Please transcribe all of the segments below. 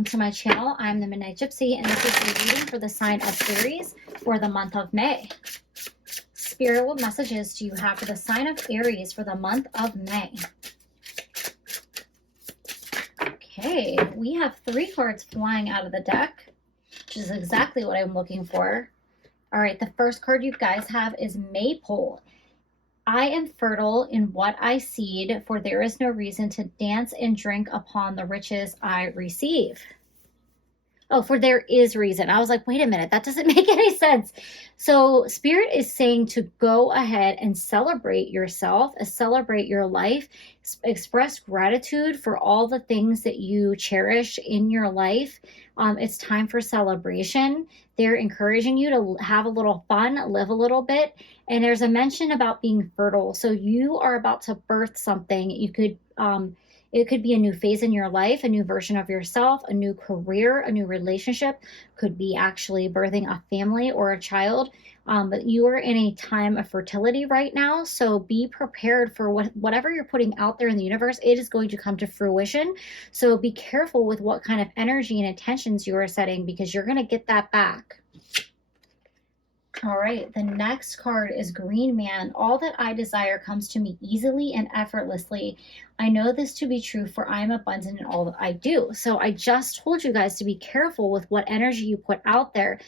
welcome to my channel. I'm the Midnight Gypsy, and this is a reading for the sign of Aries for the month of May. Spirit, what messages do you have for the sign of Aries for the month of May? Okay, we have 3 cards flying out of the deck, which is exactly what I'm looking for. All right, the first card you guys have is Maypole. I am fertile in what I seed, for there is no reason to dance and drink upon the riches I receive. Oh, for there is reason. I was like, wait a minute, that doesn't make any sense. So Spirit is saying to go ahead and celebrate yourself, celebrate your life, express gratitude for all the things that you cherish in your life. It's time for celebration. They're encouraging you to have a little fun, live a little bit. And there's a mention about being fertile. So you are about to birth something. You could, it could be a new phase in your life, a new version of yourself, a new career, a new relationship. Could be actually birthing a family or a child. But you are in a time of fertility right now. So be prepared for whatever you're putting out there in the universe. It is going to come to fruition. So be careful with what kind of energy and intentions you are setting, because you're going to get that back. All right, the next card is Green Man. All that I desire comes to me easily and effortlessly. I know this to be true, for I am abundant in all that I do. So I just told you guys to be careful with what energy you put out there.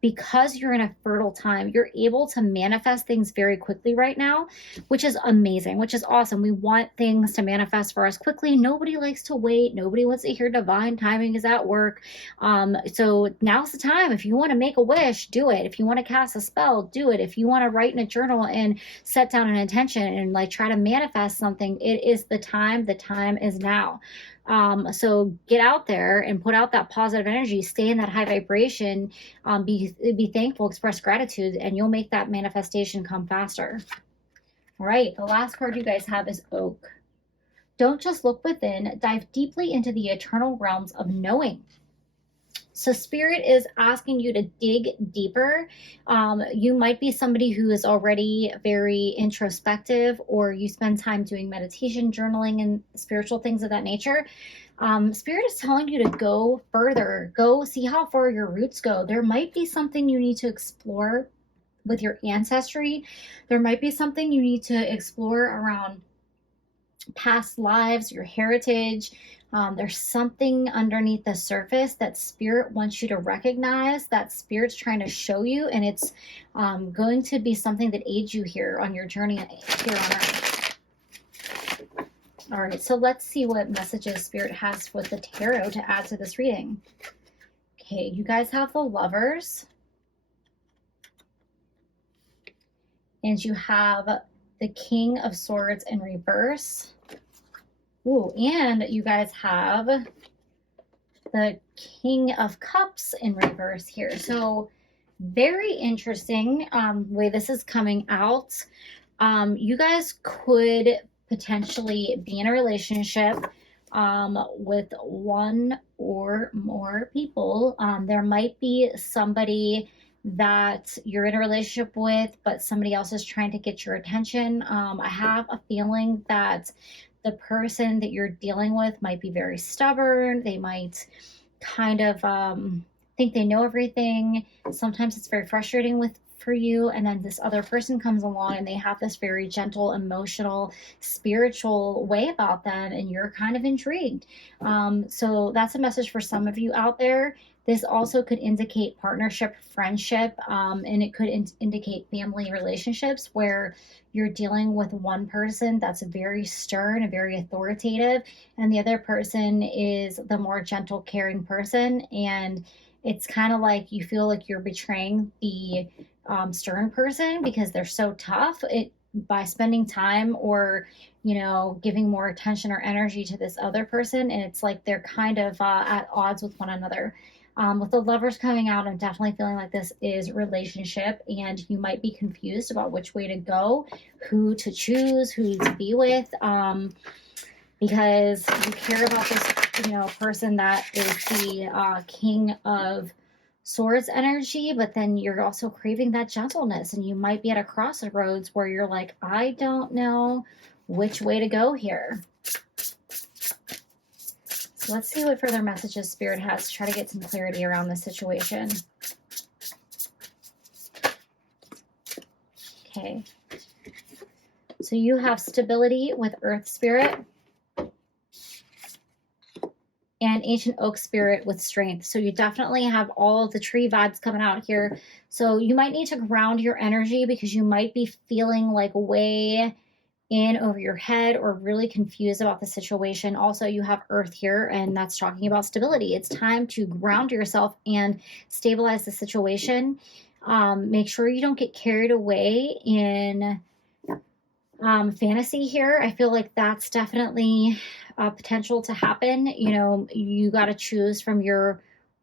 Because you're in a fertile time, you're able to manifest things very quickly right now, which is amazing, which is awesome. We want things to manifest for us quickly. Nobody likes to wait. Nobody wants to hear divine timing is at work. So now's the time. If you want to make a wish, do it. If you want to cast a spell, do it. If you want to write in a journal and set down an intention and like try to manifest something, it is the time. The time is now. So get out there and put out that positive energy, stay in that high vibration, be thankful, express gratitude, and you'll make that manifestation come faster. All right, the last card you guys have is Oak. Don't just look within, dive deeply into the eternal realms of knowing. So Spirit is asking you to dig deeper. You might be somebody who is already very introspective, or you spend time doing meditation, journaling, and spiritual things of that nature. Spirit is telling you to go further, go see how far your roots go. There might be something you need to explore with your ancestry. There might be something you need to explore around past lives, your heritage. There's something underneath the surface that Spirit wants you to recognize, that Spirit's trying to show you, and it's going to be something that aids you here on your journey here on Earth. All right, so let's see what messages Spirit has with the tarot to add to this reading. Okay, you guys have the Lovers, and you have the King of Swords in reverse. Ooh, and you guys have the King of Cups in reverse here. So very interesting way this is coming out. You guys could potentially be in a relationship with one or more people. There might be somebody that you're in a relationship with, but somebody else is trying to get your attention. I have a feeling that the person that you're dealing with might be very stubborn. They might kind of think they know everything. Sometimes it's very frustrating for you. And then this other person comes along and they have this very gentle, emotional, spiritual way about them, and you're kind of intrigued. So that's a message for some of you out there. This also could indicate partnership, friendship, and it could indicate family relationships where you're dealing with one person that's very stern and very authoritative, and the other person is the more gentle, caring person. And it's kind of like you feel like you're betraying the stern person because they're so tough. By spending time or, you know, giving more attention or energy to this other person, and it's like they're kind of at odds with one another. With the Lovers coming out, I'm definitely feeling like this is relationship, and you might be confused about which way to go, who to choose, who to be with, because you care about this, you know, person that is the King of Swords energy, but then you're also craving that gentleness, and you might be at a crossroads where you're like, I don't know which way to go here. Let's see what further messages Spirit has to try to get some clarity around this situation. Okay. So you have stability with Earth Spirit and Ancient Oak Spirit with strength. So you definitely have all the tree vibes coming out here. So you might need to ground your energy because you might be feeling like way in over your head or really confused about the situation. Also, you have Earth here, and that's talking about stability. It's time to ground yourself and stabilize the situation. Make sure you don't get carried away in fantasy here. I feel like that's definitely a potential to happen. You know, you got to choose from your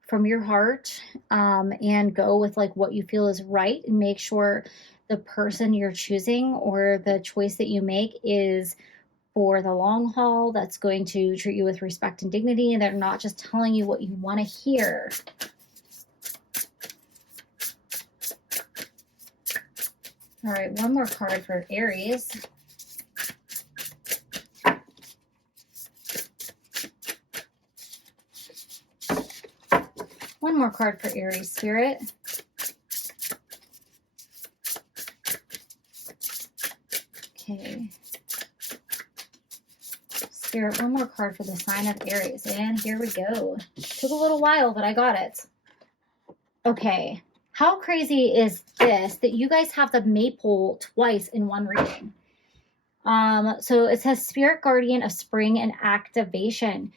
heart, and go with like what you feel is right, and make sure the person you're choosing or the choice that you make is for the long haul, that's going to treat you with respect and dignity, and they're not just telling you what you want to hear. All right, one more card for Aries. One more card for Aries Spirit. Okay. Spirit, one more card for the sign of Aries. And here we go. Took a little while, but I got it. Okay. How crazy is this that you guys have the maypole twice in one reading? So it says Spirit Guardian of Spring and Activation.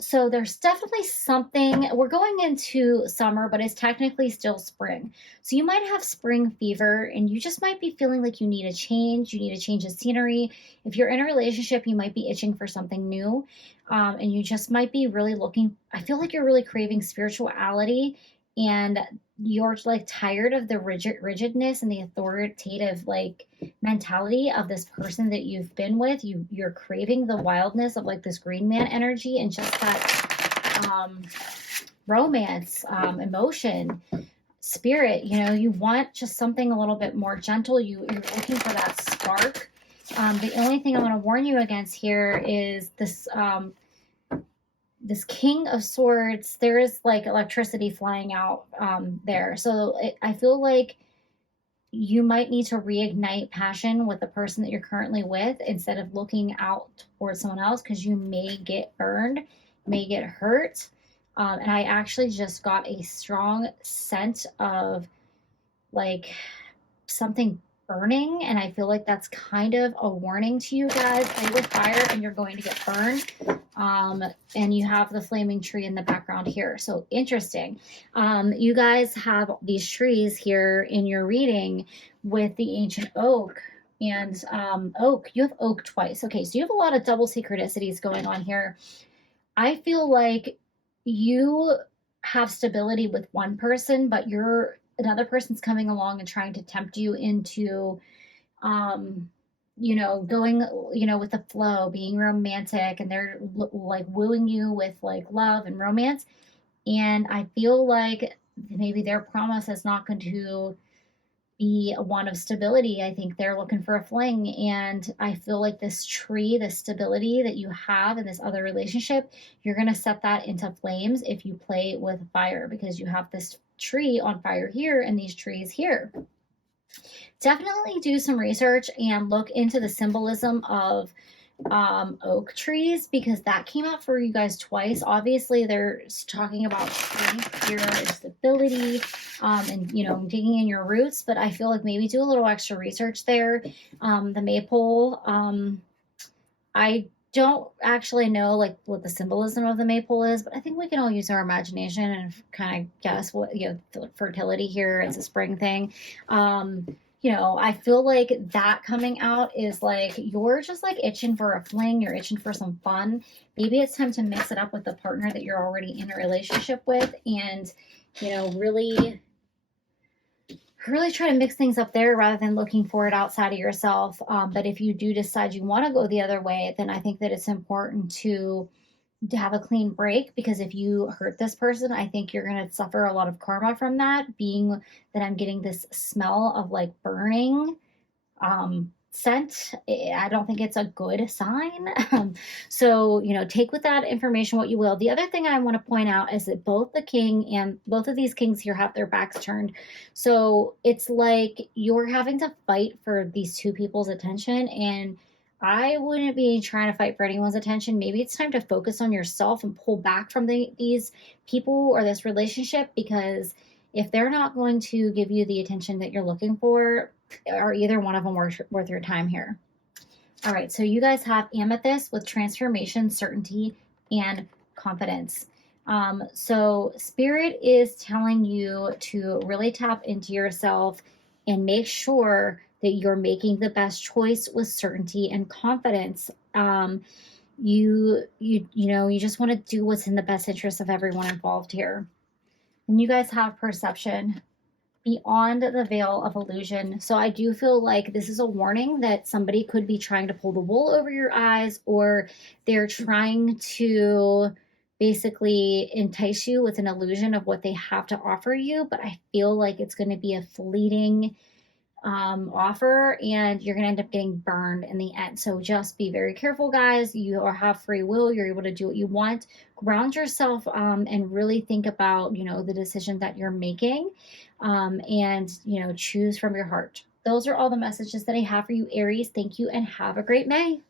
So there's definitely something, we're going into summer, but it's technically still spring. So you might have spring fever and you just might be feeling like you need a change. You need a change of scenery. If you're in a relationship, you might be itching for something new. And you just might be really looking, I feel like you're really craving spirituality, and you're like tired of the rigidness and the authoritative like mentality of this person that you've been with. You're craving the wildness of like this green man energy and just that romance, emotion, spirit. You know, you want just something a little bit more gentle. You're looking for that spark. The only thing I want to warn you against here is this this King of Swords. There is like electricity flying out there. So I feel like you might need to reignite passion with the person that you're currently with instead of looking out towards someone else, because you may get burned, may get hurt. And I actually just got a strong sense of like something burning, and I feel like that's kind of a warning to you guys. Play with fire and you're going to get burned. And you have the flaming tree in the background here. So interesting. You guys have these trees here in your reading with the ancient oak and oak. You have oak twice. Okay, so you have a lot of double synchronicities going on here. I feel like you have stability with one person, but another person's coming along and trying to tempt you into you know, going, you know, with the flow, being romantic, and they're like wooing you with like love and romance. And I feel like maybe their promise is not going to be one of stability. I think they're looking for a fling. And I feel like this tree, the stability that you have in this other relationship, you're going to set that into flames if you play with fire, because you have this tree on fire here and these trees here. Definitely do some research and look into the symbolism of oak trees, because that came out for you guys twice. Obviously, they're talking about strength here and stability, and you know, digging in your roots. But I feel like maybe do a little extra research there. The maypole, I don't actually know like what the symbolism of the maypole is, but I think we can all use our imagination and kind of guess what, you know, fertility here. It's a spring thing. You know, I feel like that coming out is like you're just like itching for a fling, you're itching for some fun. Maybe it's time to mix it up with the partner that you're already in a relationship with, and you know, really try to mix things up there rather than looking for it outside of yourself. But if you do decide you want to go the other way, then I think that it's important to have a clean break, because if you hurt this person, I think you're going to suffer a lot of karma from that, being that I'm getting this smell of like burning. sent. I don't think it's a good sign. So, you know, take with that information what you will. The other thing I want to point out is that both the king and both of these kings here have their backs turned. So it's like you're having to fight for these two people's attention. And I wouldn't be trying to fight for anyone's attention. Maybe it's time to focus on yourself and pull back from these people or this relationship, because if they're not going to give you the attention that you're looking for, are either one of them worth your time here? All right, so you guys have Amethyst with transformation, certainty, and confidence. So Spirit is telling you to really tap into yourself and make sure that you're making the best choice with certainty and confidence. You know, you just want to do what's in the best interest of everyone involved here. And you guys have perception, beyond the veil of illusion. So I do feel like this is a warning that somebody could be trying to pull the wool over your eyes, or they're trying to basically entice you with an illusion of what they have to offer you. But I feel like it's going to be a fleeting offer, and you're going to end up getting burned in the end. So just be very careful, guys. You have free will. You're able to do what you want. Ground yourself and really think about, you know, the decision that you're making, and, you know, choose from your heart. Those are all the messages that I have for you, Aries. Thank you and have a great May.